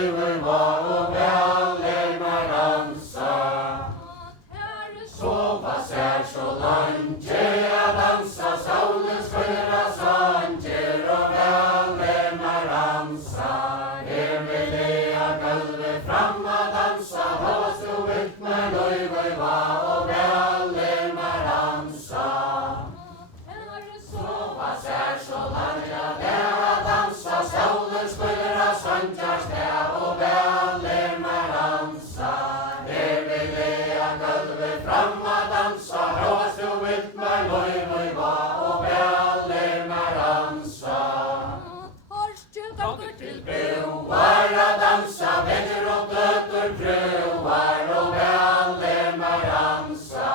løyver va og vel mer dansa. Sova sær så lange a dansa, solen skøyra sanger og vel mer dansa. Her vil jeg gulve fram a dansa, hos du vilt mer løyver va og vel mer dansa. Sova sær så lange a dansa, solen skøyra sanger og vel mer dansa. Her vil jeg gulve fram a dansa, hos du vilt mer løyver va og vel mer dansa. Gongur til broar a dansa, venner og døtter prøvar og vel mer dansa.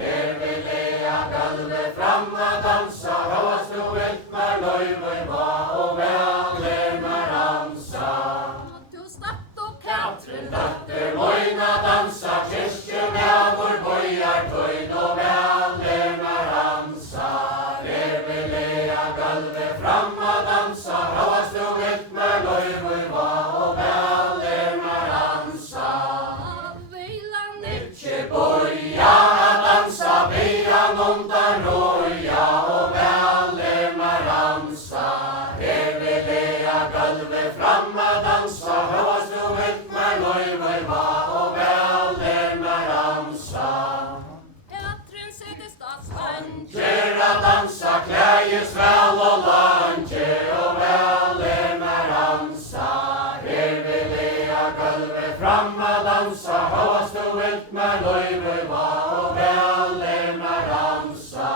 Her vil jeg gulve fram a dansa, hos du vilt mer løyver va og vel mer dansa. Katrin døtter moina dansa, kirkjevær bojar tøyn og vel mer dansa. Her vil jeg gulve fram a dansa, hos du vilt mer løyver va og vel mer dansa. Ikke boja a dansa, bian undan roja og vel mer dansa. Her vil jeg gulve fram a dansa, hos du vilt mer løyver va og vel mer dansa. Kjer a dansa, klæjes vel og lange og vel mer dansa. Her vil jeg gulve fram a dansa, hos du vilt mer løyver va og vel mer dansa.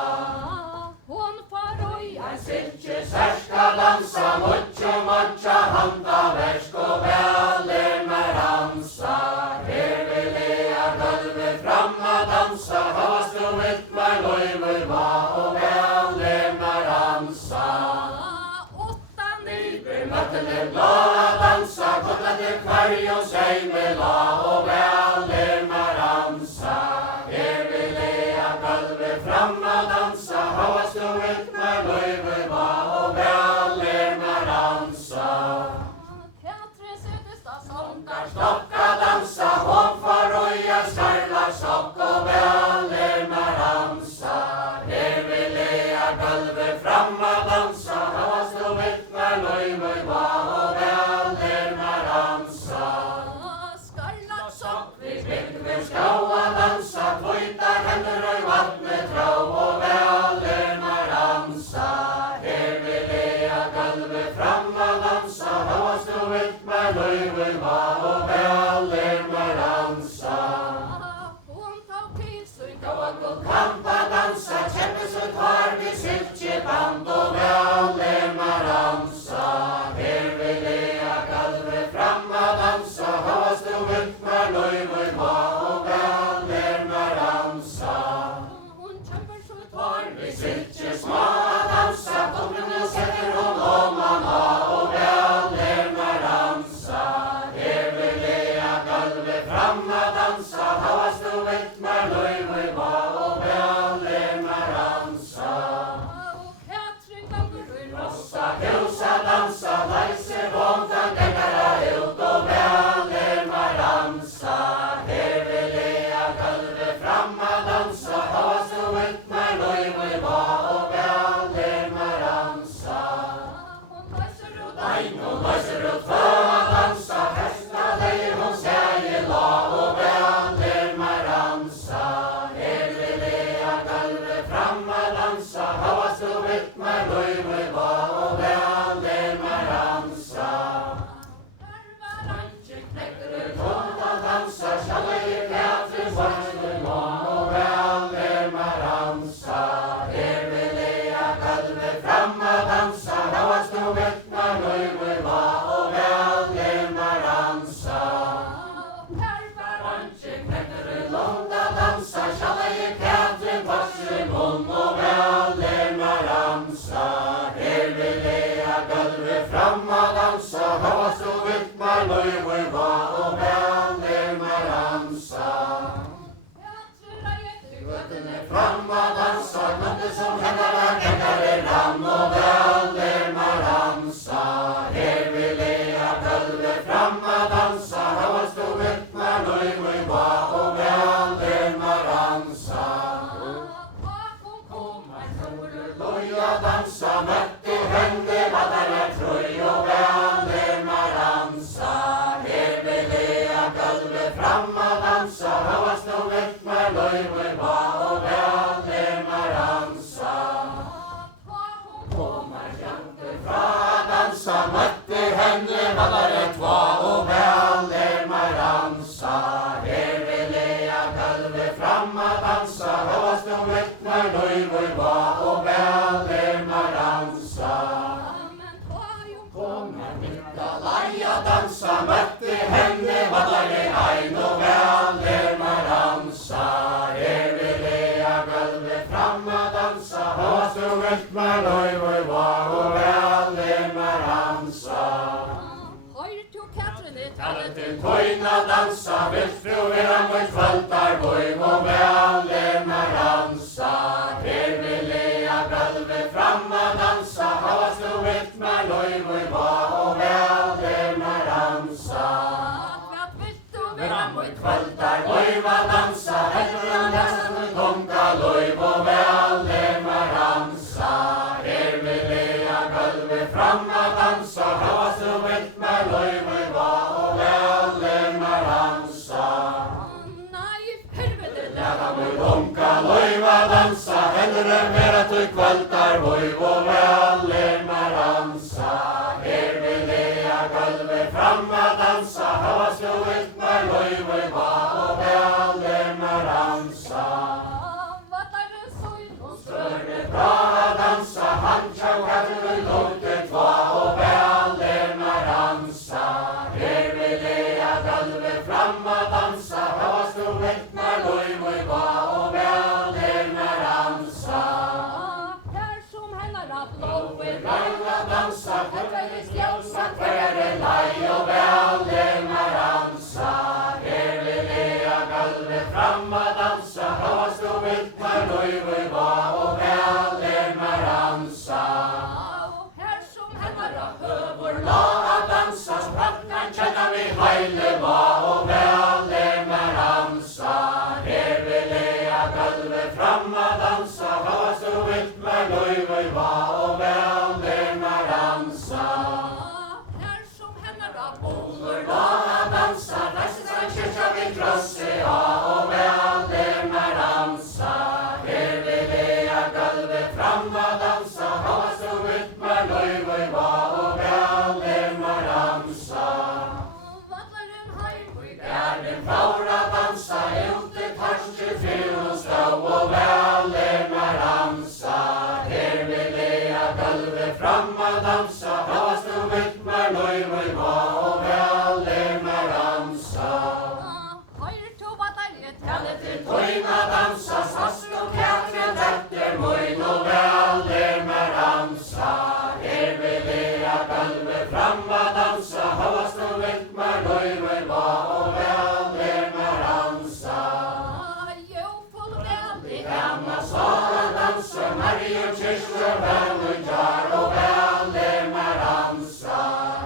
Ein silke særska dansa, mutja handa versk og vel mer dansa. Her vil jeg gulve fram a dansa, hos du vilt mer løyver va og vel mer dansa. Nyber møttene blå a dansa, kolla til kvarjon seg med la og vel mer dansa. Her vil jeg gulve fram a dansa, hos du vilt mer løyver va og vel mer dansa. Stokka dansa, hon for røya skarla sokk og vel mer dansa. Her vil jeg gulve fram a dansa, hos du vilt mer løyver va og vel mer dansa. Vi bygger skau a dansa, kvøytar hender og vattnet trå og vel mer dansa. Her vil jeg gulve fram a dansa, hos du vilt mer løyver va og vel mer dansa. Kampa dansa, kjempes ut har vi silkeband og vel mer dansa. Her vil jeg gulve fram a dansa, hos du vilt mer løyver va og vel mer dansa. Har vi silke små a dansa, tomrene setter hon man ha og vel mer dansa. Her vil jeg gulve fram a dansa, hos du vilt mer løyver va og vel mer dansa. Rossa husa dansa, leise vånta gengara ut og vel mer dansa. Her vil jeg gulve fram a dansa, hos du vilt mer løyver va og vel mer dansa. Ein og løyser ut få a dansa, festa leir hon seg i la og vel mer dansa. Her vil jeg gulve fram a dansa, hos du vilt mer løyver va og vel mer dansa. Tåta dansa, sjalleie Katrin Borgen og vel mer dansa. Her vil jeg gulve fram a dansa, hos du vilt mer løyver va og vel mer dansa. Londa dansa, sjalleie Katrin Borgen og vel mer dansa. Her vil jeg gulve fram a dansa, hos du vilt mer løyver va og vel mer dansa. Fram a dansa, knøtte som hender er gengare ram og vel mer dansa. Her vil jeg gulve fram a dansa, gulvet fram och dansa, högast och vittnar löjver var och väl lemeransa. På marschanter fra dansa, mötte henne vallare två och väl lemeransa. Här ville jag gulvet fram och dansa, högast och vittnar löjver var och väl lemeransa. Dansa, mötte henne vallare ein och väl lemeransa. Här ville jag gulvet fram och dansa, högast och vittnar löjver var och väl lemeransa. Talet till toina dansa, vittfru vera mot kvältar boj och väl lemeransa. Här ville jag gulvet fram och dansa, högast och vittnar löjver var och väl lemeransa. Vera mot kvältar boj och dansa, hellre nästan konka löjv och väl lemeransa. Här ville jag gulvet fram och dansa, högast och vittnar löjver var och väl lemeransa. Lägga mot konka löjv och dansa, hellre vera till kvältar boj och väl lemeransa. Här ville jag gulvet fram och dansa, högast och vittnar löjver var och väl lemeransa. Större bra dansa, han tjau kattel långt var och väl lemeransa. Här ville jag gulvet fram och dansa, högast och vittnar löjver var och väl lemeransa. Dansa, kvarre laj och väl lemeransa. Här ville jag gulvet fram och dansa, högast och vittnar löjver var och väl lemeransa. La dansa, sprattnan känna vi heile var och väl lemeransa. Här ville jag gulvet fram och dansa, högast och vittnar löjver var och väl lemeransa. La dansa, nästan kyrka vid krosse och väl lemeransa. Här ville jag gulvet fram och dansa, högast och vittnar löjver var och väl lemeransa. Gärden faura dansa, ute kanske fyr och stå och väl lemeransa. Här ville jag gulvet fram och dansa, högast och vittnar löjver var och väl lemeransa. Talet till toina dansa, sask och katrin efter mojn och väl lemeransa. Här ville jag gulvet fram och dansa, högast och vittnar löjver var och väl lemeransa. Gamla sala dansa, Marie och kyrkor väl och jar och väl lemeransa.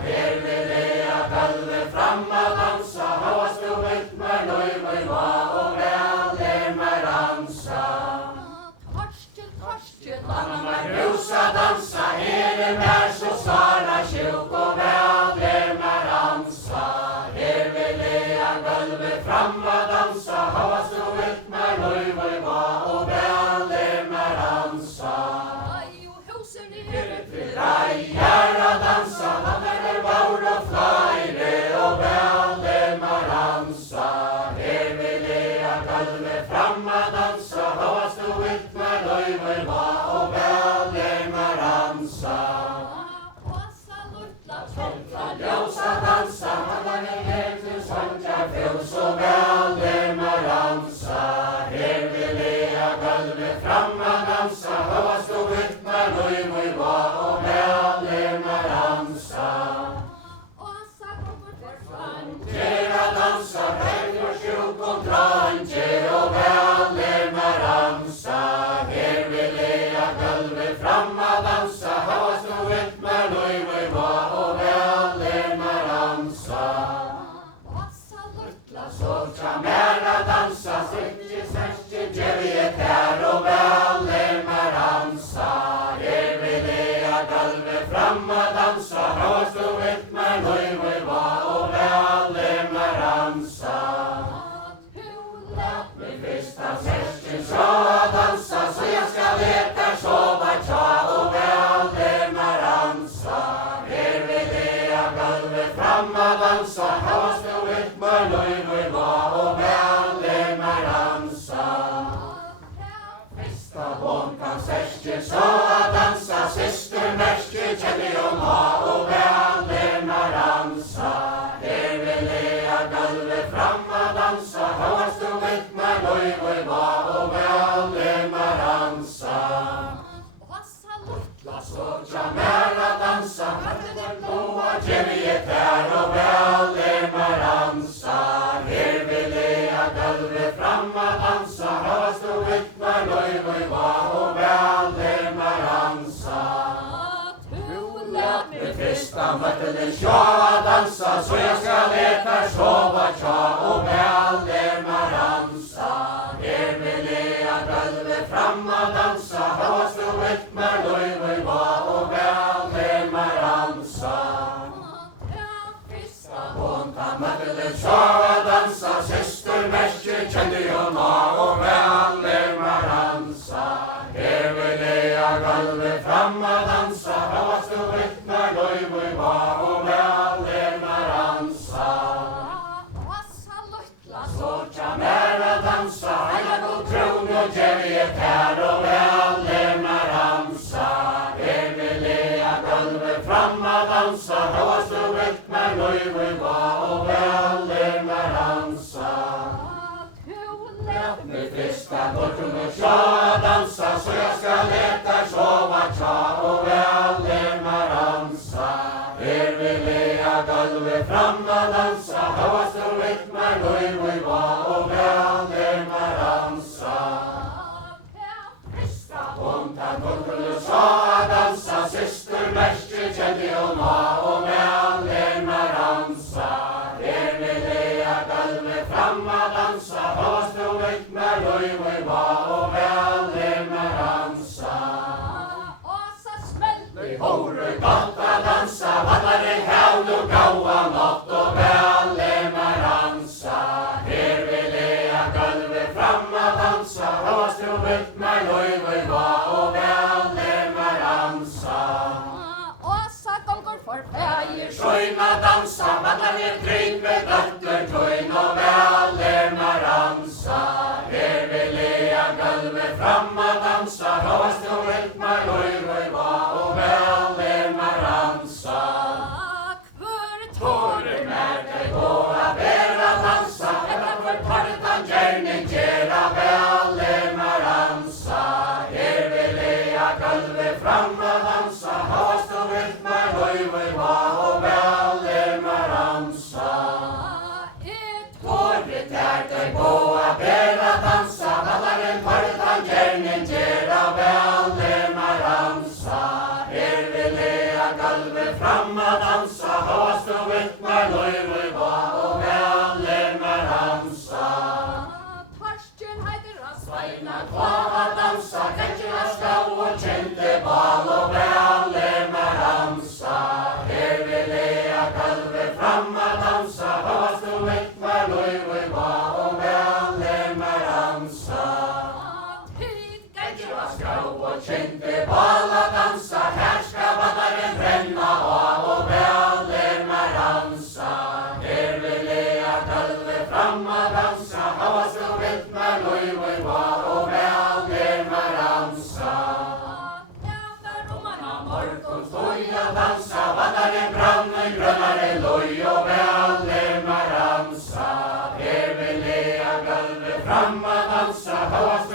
Här ville jag gulvet fram och dansa, högast och vittnar löjver var och väl lemeransa. Anna grusa dansa, här är så svara kyrk och väl lemeransa. Här ville jag gulvet fram och dansa, högast och vittnar löjver var och väl lemeransa. Rajjara dansa, vandrar baur och flajre och väl lemeransa. Här ville jag gulvet fram och dansa, högast och vittnar löjver var och väl lemeransa. Ljusa dansa, vandrar ner till sånt jag fylls och väl rytmer, löjvor, va och medlemmar dansa. Festa hon kan särskilt så att dansa, syster märker känner hon ha och medlemmar dansa. Här vill jag galve fram och dansa, högst och rytmer, löjvor, va och medlemmar dansa. Så kämera dansa, på att geniet är och medlemmar dansa. Här vill jag galve fram och dansa, högst och rytmer, löjvor, va och medlemmar dansa. Med Krista mötte tja dansa, så jag ska leta sova tja och medlemmar dansa. Här vill jag galve fram och dansa, högst och rytmer, löjvor, va och medlemmar dansa. Hon kan mötte tja dansa, syster märker kände hon ha och medlemmar dansa. Här vill jag galve fram och dansa, högst och rytmer, löjvor, va och medlemmar dansa. Så kämera dansa, hejan och tron och geniet här och medlemmar dansa. Här vill jag galve fram och dansa, högst och rytmer, löjvor, va och medlemmar dansa. Med Krista tron och tja dansa, så jag ska leta sova tja och medlemmar dansa. Här vill jag galve fram och dansa, högst och rytmer, löjvor, va och medlemmar dansa. Hon tar tron och tja dansa, syster märker kände hon ha och medlemmar dansa. Här vill jag galve fram och dansa, högst och rytmer, löjvor, va och medlemmar dansa. Vi hore gata dansa, vallar i hävn och gaua natt och medlemmar dansa. Här vill jag galve fram och dansa, högst och rytmer, löjvor, va och medlemmar dansa. Sjöjna dansa, vallar i kring med dötter, tøyn och medlemmar dansa. Här vill jag galve fram och dansa, högst och rytmer, löjvor, va och medlemmar dansa. Tåre när det går att bära dansa, eller för partan gärning gera medlemmar dansa. Här vill jag galve fram och dansa, högst och rytmer, löjvor, va och medlemmar dansa. Tåre när det går att bära dansa, vallar en partan gärning gera medlemmar dansa. Här vill jag galve fram och dansa, högst och rytmer, löjvor, va och medlemmar dansa. Sveina kvar dansa, kanskje skau och kjente bal och medlemmar dansa. Här vill jag galve fram och dansa, högst och rytmer, löjvor, va och medlemmar dansa. Kanskje skau och kjente bal och dansa, här ska vallaren bränna av och medlemmar dansa. Här vill jag galve fram och dansa, högst och rytmer, löjvor, va och medlemmar dansa. Morgon står jag dansa, vallaren brann och grönare loj och medlemmar dansa. Här vill jag galve fram och dansa, högst